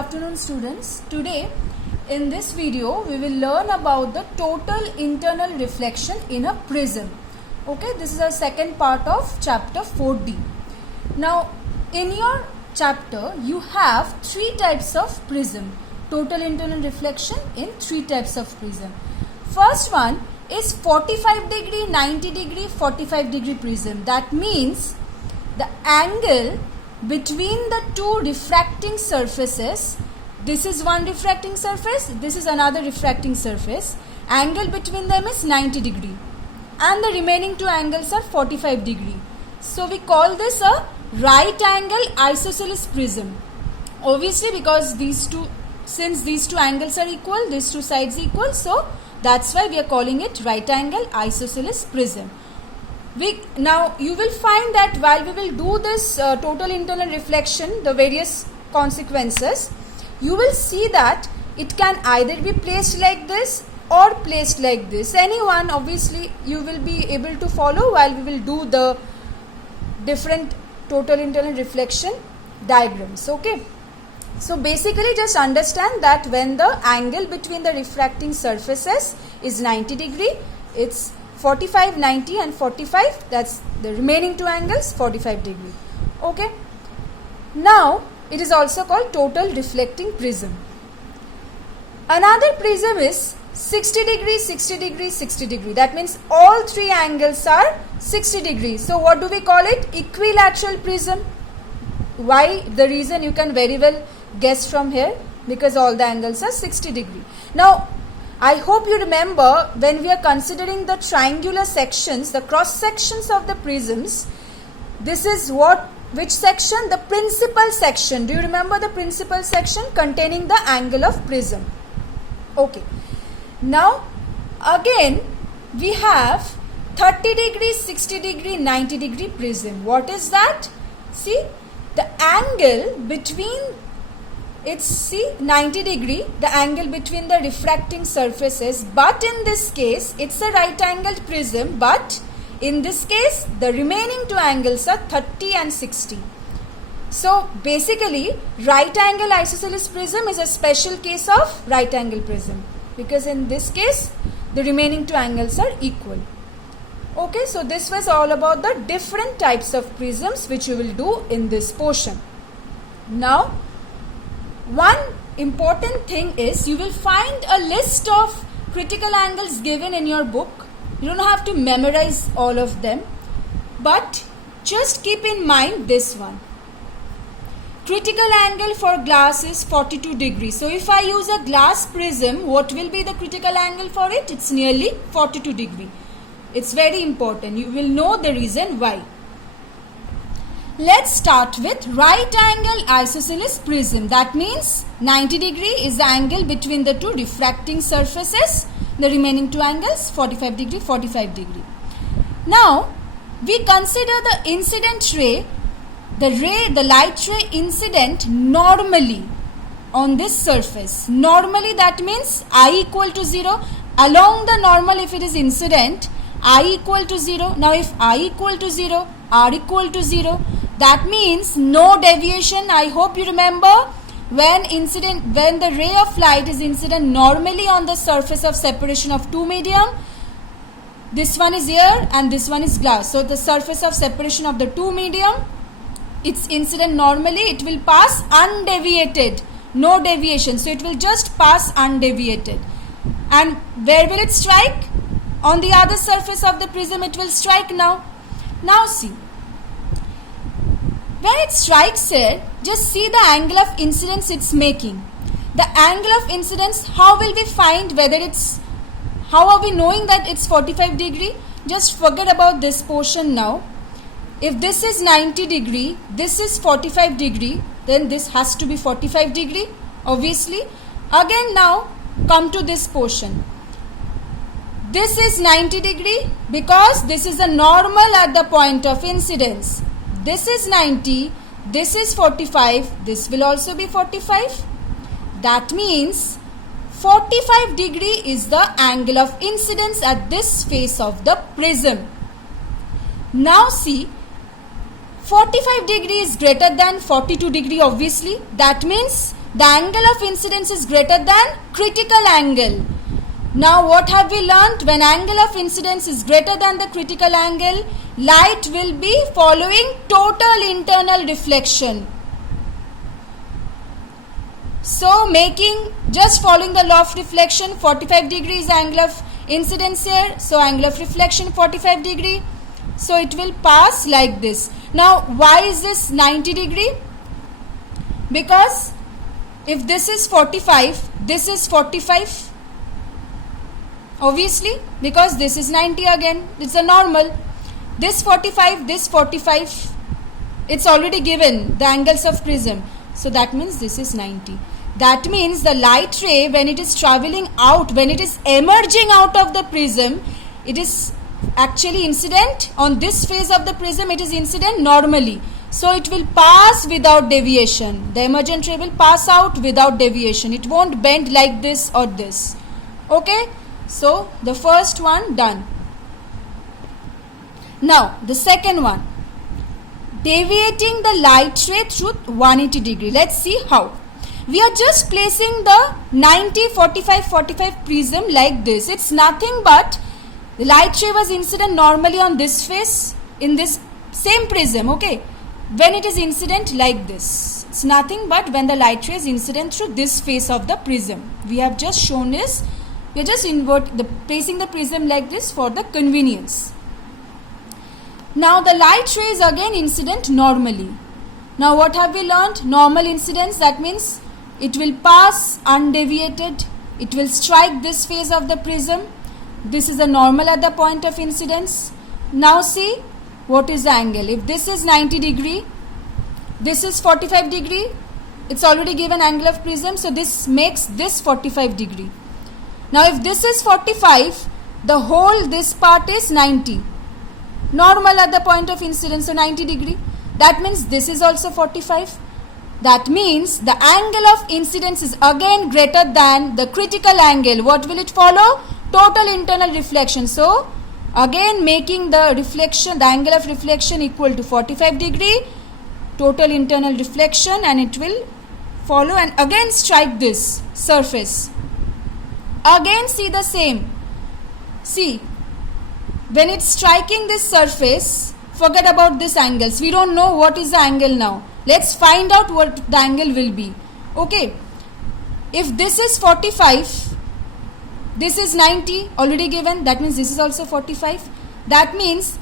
afternoon students. Today in this video we will learn about the total internal reflection in a prism. Okay, this is our second part of chapter 4D. Now in your chapter you have three types of prism. Total internal reflection in three types of prism. First one is 45 degree, 90 degree, 45 degree prism. That means the angle between the two refracting surfaces, this is one refracting surface, this is another refracting surface, angle between them is 90 degree and the remaining two angles are 45 degree. So we call this a right angle isosceles prism. Obviously because since these two angles are equal, these two sides equal, so that's why we are calling it right angle isosceles prism. Now you will find that while we will do this total internal reflection, the various consequences, you will see that it can either be placed like this or placed like this. Anyone obviously you will be able to follow while we will do the different total internal reflection diagrams. Okay, so basically just understand that when the angle between the refracting surfaces is 90 degree, it's 45, 90 and 45, that's the remaining two angles 45 degree. Okay. Now it is also called total reflecting prism. Another prism is 60 degree, 60 degree, 60 degree. That means all three angles are 60 degrees. So what do we call it? Equilateral prism. Why? The reason you can very well guess from here, because all the angles are 60 degree. Now I hope you remember when we are considering the triangular sections, the cross sections of the prisms, this is which section? The principal section. Do you remember the principal section containing the angle of prism? Okay. Now again we have 30 degree, 60 degree, 90 degree prism. What is that? See, the angle between, it's 90 degree, the angle between the refracting surfaces, but in this case it's a right angled prism, but in this case the remaining two angles are 30 and 60. So basically right angle isosceles prism is a special case of right angle prism, because in this case the remaining two angles are equal. Okay, so this was all about the different types of prisms which you will do in this portion. Now one important thing is you will find a list of critical angles given in your book. You don't have to memorize all of them, but just keep in mind this one. Critical angle for glass is 42 degrees. So if I use a glass prism, what will be the critical angle for it? It's nearly 42 degrees. It's very important. You will know the reason why. Let's start with right angle isosceles prism. That means 90 degree is the angle between the two refracting surfaces. The remaining two angles 45 degree, 45 degree. Now we consider the incident ray, the light ray incident normally on this surface. Normally, that means I equal to 0. Along the normal, if it is incident, I equal to 0. Now if I equal to 0, R equal to 0, that means no deviation. I hope you remember when the ray of light is incident normally on the surface of separation of two medium, this one is air and this one is glass. So the surface of separation of the two medium, it's incident normally, it will pass undeviated, no deviation. So it will just pass undeviated. And where will it strike? On the other surface of the prism it will strike now. Now see, when it strikes here, just see the angle of incidence it's making. The angle of incidence, how will we find how are we knowing that it's 45 degree? Just forget about this portion now. If this is 90 degree, this is 45 degree, then this has to be 45 degree, obviously. Again now come to this portion. This is 90 degree because this is the normal at the point of incidence. This is 90, this is 45, this will also be 45. That means 45 degree is the angle of incidence at this face of the prism. Now see, 45 degree is greater than 42 degree obviously. That means the angle of incidence is greater than critical angle. Now what have we learnt? When angle of incidence is greater than the critical angle, light will be following total internal reflection. So just following the law of reflection, 45 degrees angle of incidence here, so angle of reflection 45 degree, so it will pass like this. Now why is this 90 degree? Because if this is 45, this is 45, obviously, because this is 90 again, it's a normal. This 45, this 45, it's already given the angles of prism, so that means this is 90. That means the light ray, when it is traveling out, when it is emerging out of the prism, it is actually incident on this phase of the prism, it is incident normally. So it will pass without deviation. The emergent ray will pass out without deviation. It won't bend like this or this. Okay? So the first one done. Now the second one. Deviating the light ray through 180 degree. Let's see how. We are just placing the 90, 45, 45 prism like this. It's nothing but the light ray was incident normally on this face in this same prism, okay? When it is incident like this, it's nothing but when the light ray is incident through this face of the prism. We have just shown this. We are just placing the prism like this for the convenience. Now the light ray is again incident normally. Now what have we learned? Normal incidence, that means it will pass undeviated. It will strike this face of the prism. This is a normal at the point of incidence. Now see what is the angle. If this is 90 degree, this is 45 degree. It's already given angle of prism, so this makes this 45 degree. Now if this is 45, the whole this part is 90. Normal at the point of incidence, so 90 degree. That means this is also 45. That means the angle of incidence is again greater than the critical angle. What will it follow? Total internal reflection. So again making the reflection, the angle of reflection equal to 45 degree, total internal reflection, and it will follow and again strike this surface. Again see the same. See, when it's striking this surface, forget about this angles. We don't know what is the angle now. Let's find out what the angle will be. Okay. If this is 45, this is 90 already given. That means this is also 45. That means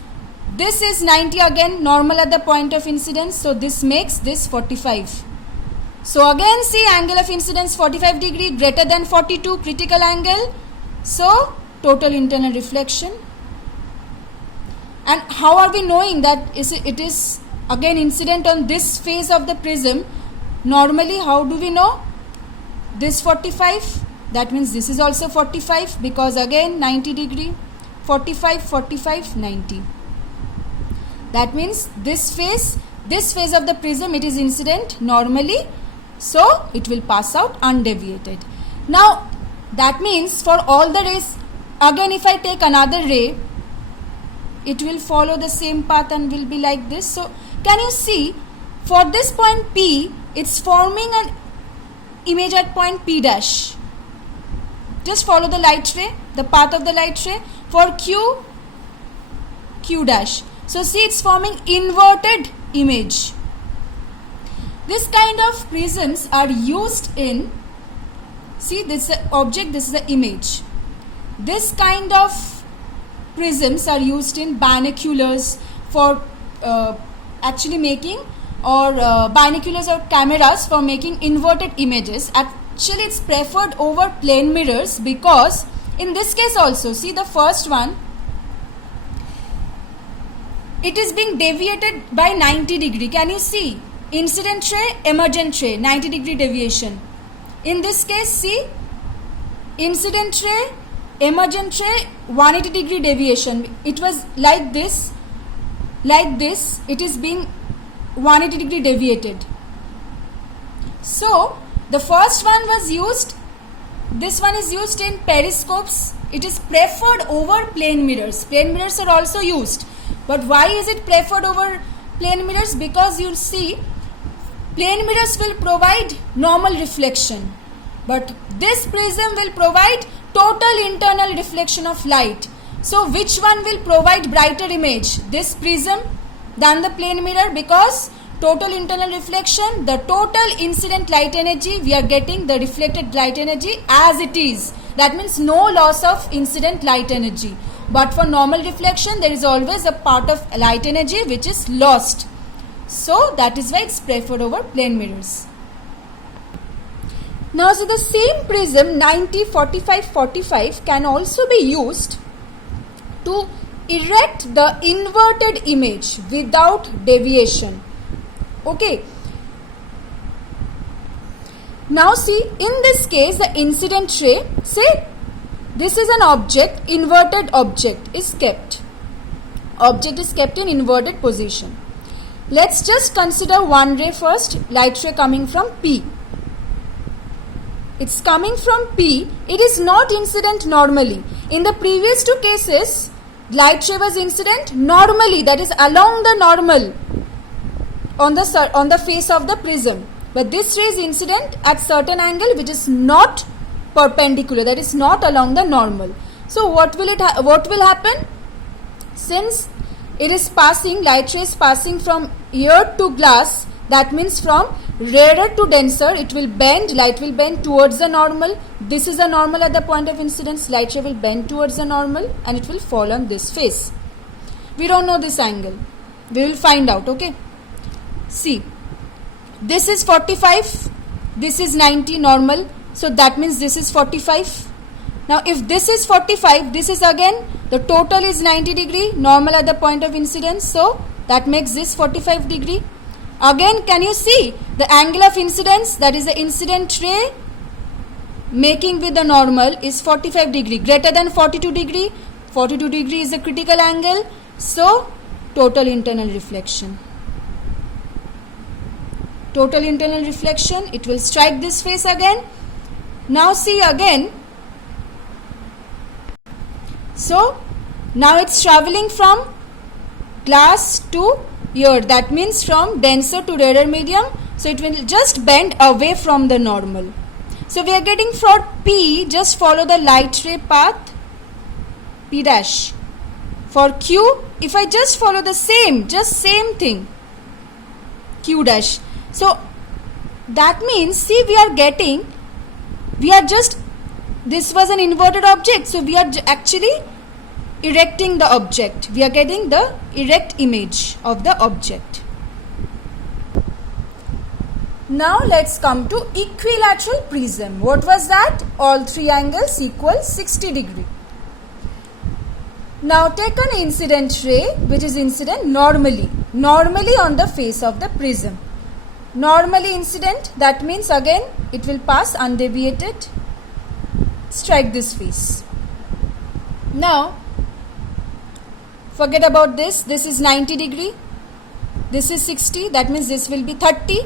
this is 90 again, normal at the point of incidence. So this makes this 45. So again see angle of incidence 45 degree greater than 42 critical angle. So total internal reflection. And how are we knowing that it is again incident on this face of the prism? Normally, how do we know? This 45, that means this is also 45 because again 90 degree, 45, 45, 90. That means this face of the prism, it is incident normally, so it will pass out undeviated. Now that means for all the rays, again if I take another ray, it will follow the same path and will be like this. So can you see, for this point P, it's forming an image at point P dash. Just follow the light ray, the path of the light ray. For Q, Q dash. So see, it's forming inverted image. This kind of prisms are used in, see, this is the object, this is the image. This kind of prisms are used in binoculars for actually making, or binoculars or cameras for making inverted images. Actually it's preferred over plane mirrors because in this case also, see the first one, it is being deviated by 90 degree. Can you see? Incident ray, emergent ray, 90 degree deviation. In this case, see, incident ray, emergent ray, 180 degree deviation. It was like this, it is being 180 degree deviated. So the first one was used, this one is used in periscopes. It is preferred over plane mirrors. Plane mirrors are also used, but why is it preferred over plane mirrors? Because you see, Plane mirrors will provide normal reflection, but this prism will provide total internal reflection of light. So which one will provide brighter image? This prism than the plane mirror, because total internal reflection, the total incident light energy, we are getting the reflected light energy as it is. That means no loss of incident light energy. But for normal reflection, there is always a part of light energy which is lost. So that is why it's preferred over plane mirrors. Now, so the same prism 90, 45, 45 can also be used to erect the inverted image without deviation. Okay. Now see, in this case, the incident ray, say this is an object, inverted object is kept. Object is kept in inverted position. Let's just consider one ray first, light ray coming from P. It's coming from P. It is not incident normally. In the previous two cases, light ray was incident normally, that is along the normal on the face of the prism. But this ray is incident at certain angle which is not perpendicular, that is not along the normal. So what will happen? Since it is passing, light ray is passing from air to glass, that means from rarer to denser, it will bend, light will bend towards the normal. This is the normal at the point of incidence, light ray will bend towards the normal and it will fall on this face. We don't know this angle. We will find out, okay? See, this is 45, this is 90 normal, so that means this is 45. Now if this is 45, this is again, the total is 90 degree, normal at the point of incidence, so that makes this 45 degree. Again, can you see the angle of incidence, that is the incident ray making with the normal is 45 degree, greater than 42 degree. 42 degree is the critical angle, so total internal reflection. Total internal reflection, it will strike this face again. Now see again. So now it's traveling from glass to air, that means from denser to rarer medium, so it will just bend away from the normal. So we are getting for P, just follow the light ray path, P dash. For Q, if I just follow the same thing, Q dash. So that means, see, this was an inverted object, so we are actually erecting the object. We are getting the erect image of the object. Now let's come to equilateral prism. What was that? All three angles equal 60 degree. Now take an incident ray which is incident normally on the face of the prism. Normally incident, that means again it will pass undeviated, strike this face. Now forget about this, this is 90 degree, this is 60, that means this will be 30.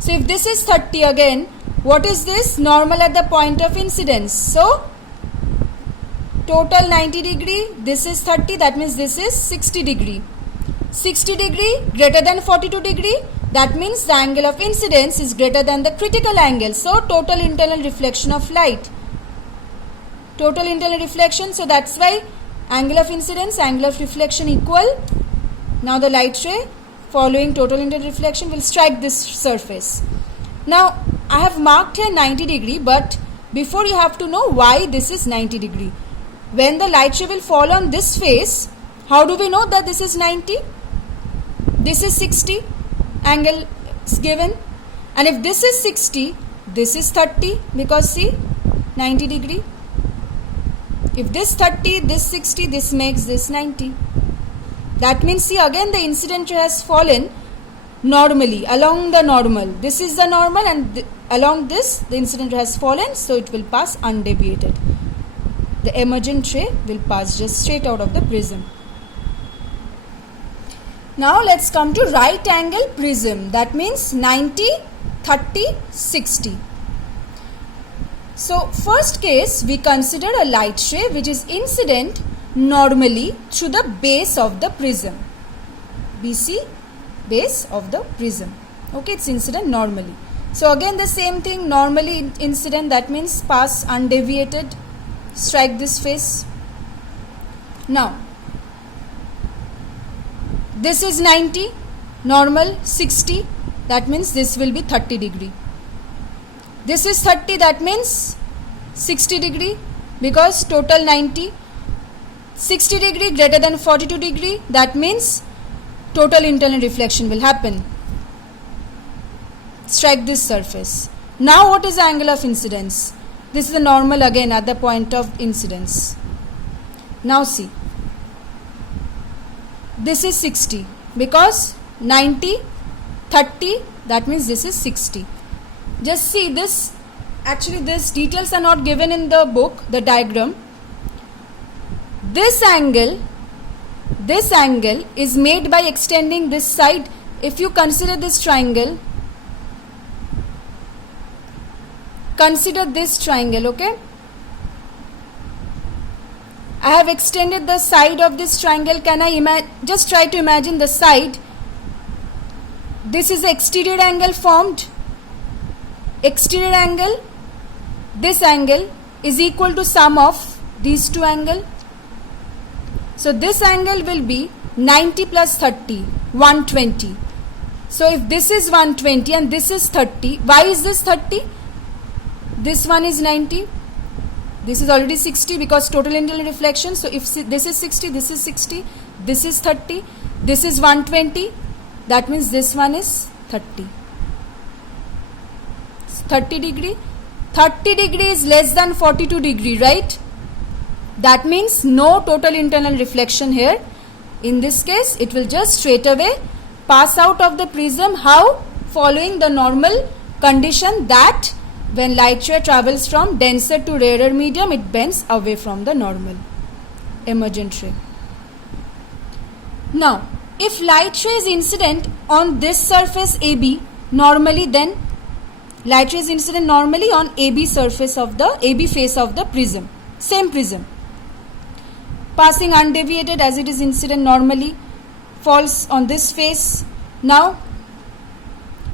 So if this is 30 again, what is this? Normal at the point of incidence. So total 90 degree, this is 30, that means this is 60 degree. 60 degree greater than 42 degree, that means the angle of incidence is greater than the critical angle. So total internal reflection of light. Total internal reflection, so that's why angle of incidence, angle of reflection equal. Now the light ray following total internal reflection will strike this surface. Now I have marked here 90 degree, but before you have to know why this is 90 degree. When the light ray will fall on this face, how do we know that this is 90? This is 60, angle is given, and if this is 60, this is 30, because see 90 degree. If this 30, this 60, this makes this 90. That means, see, again the incident ray has fallen normally along the normal. This is the normal, and along this the incident ray has fallen, so it will pass undeviated. The emergent ray will pass just straight out of the prism. Now let's come to right angle prism. That means 90, 30, 60. So first case, we consider a light ray which is incident normally through the base of the prism. BC, base of the prism. Okay, it's incident normally. So again the same thing, normally incident, that means pass undeviated, strike this face. Now this is 90, normal 60, that means this will be 30 degree. This is 30, that means 60 degree, because total 90. 60 degree greater than 42 degree, that means total internal reflection will happen. Strike this surface. Now what is the angle of incidence? This is the normal again at the point of incidence. Now see, this is 60, because 90, 30, that means this is 60. Just see this, actually these details are not given in the book, the diagram. This angle is made by extending this side. If you consider this triangle, consider this triangle, okay? I have extended the side of this triangle. Can I just try to imagine the side? This is the exterior angle formed. Exterior angle, this angle is equal to sum of these two angles. So this angle will be 90 plus 30, 120. So if this is 120 and this is 30, why is this 30? This one is 90. This is already 60 because total internal reflection. So if this is 60, this is 60, this is 30, this is 120. That means this one is 30. 30 degree. 30 degree is less than 42 degree, right? That means no total internal reflection here. In this case, it will just straight away pass out of the prism. How? Following the normal condition that when light ray travels from denser to rarer medium, it bends away from the normal emergent ray. Now, if light ray is incident on this surface AB normally, then light ray is incident normally on AB surface of the AB face of the prism, same prism. Passing undeviated as it is incident normally, falls on this face. Now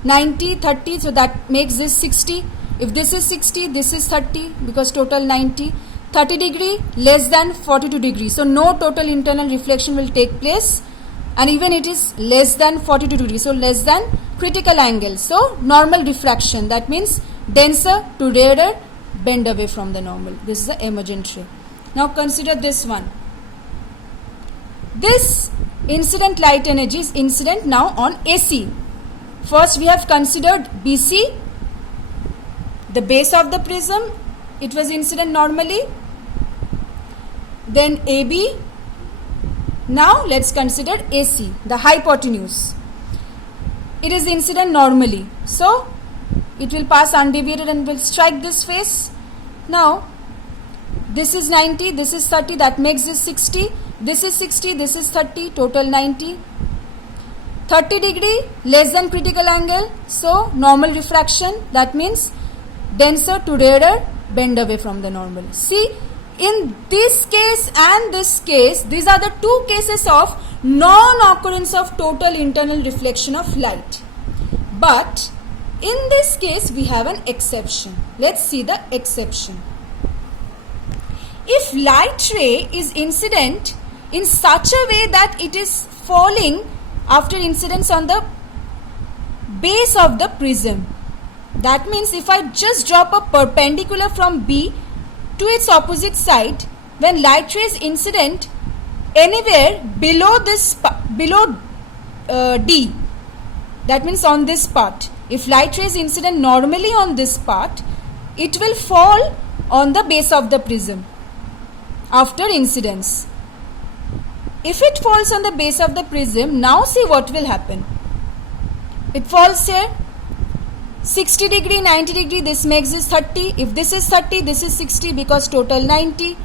90, 30, so that makes this 60. If this is 60, this is 30 because total 90. 30 degree less than 42 degree. So no total internal reflection will take place, and even it is less than 42 degree. So less than critical angle. So normal diffraction, that means denser to rarer, bend away from the normal. This is the emergent ray. Now consider this one. This incident light energy is incident now on AC. First we have considered BC, the base of the prism, it was incident normally. Then AB. Now let's consider AC, the hypotenuse. It is incident normally. So it will pass undeviated and will strike this face. Now this is 90, this is 30, that makes this 60. This is 60, this is 30, total 90. 30 degree less than critical angle, so normal refraction, that means denser to rarer, bend away from the normal. See, in this case and this case, these are the two cases of non-occurrence of total internal reflection of light. But in this case, we have an exception. Let's see the exception. If light ray is incident in such a way that it is falling after incidence on the base of the prism, that means if I just drop a perpendicular from B to its opposite side, when light ray is incident anywhere below this, below D, that means on this part, if light ray is incident normally on this part, it will fall on the base of the prism after incidence. If it falls on the base of the prism, now see what will happen. It falls here, 60 degree, 90 degree, this makes this 30. If this is 30, this is 60 because total 90.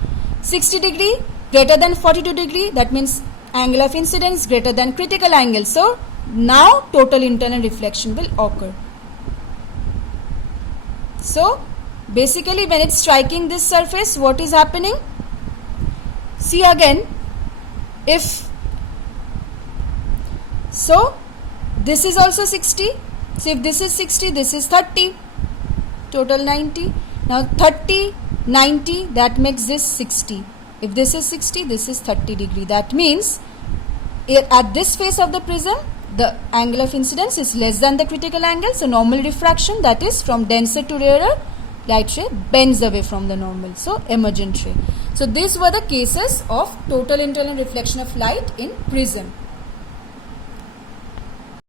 60 degree greater than 42 degree, that means angle of incidence greater than critical angle. So now total internal reflection will occur. So basically when it's striking this surface, what is happening? See again, if so, this is also 60, So if this is 60, this is 30, total 90. Now 30, 90, that makes this 60. If this is 60, this is 30 degree. That means at this face of the prism, the angle of incidence is less than the critical angle. So normal diffraction, that is from denser to rarer, light ray bends away from the normal. So emergent ray. So these were the cases of total internal reflection of light in prism.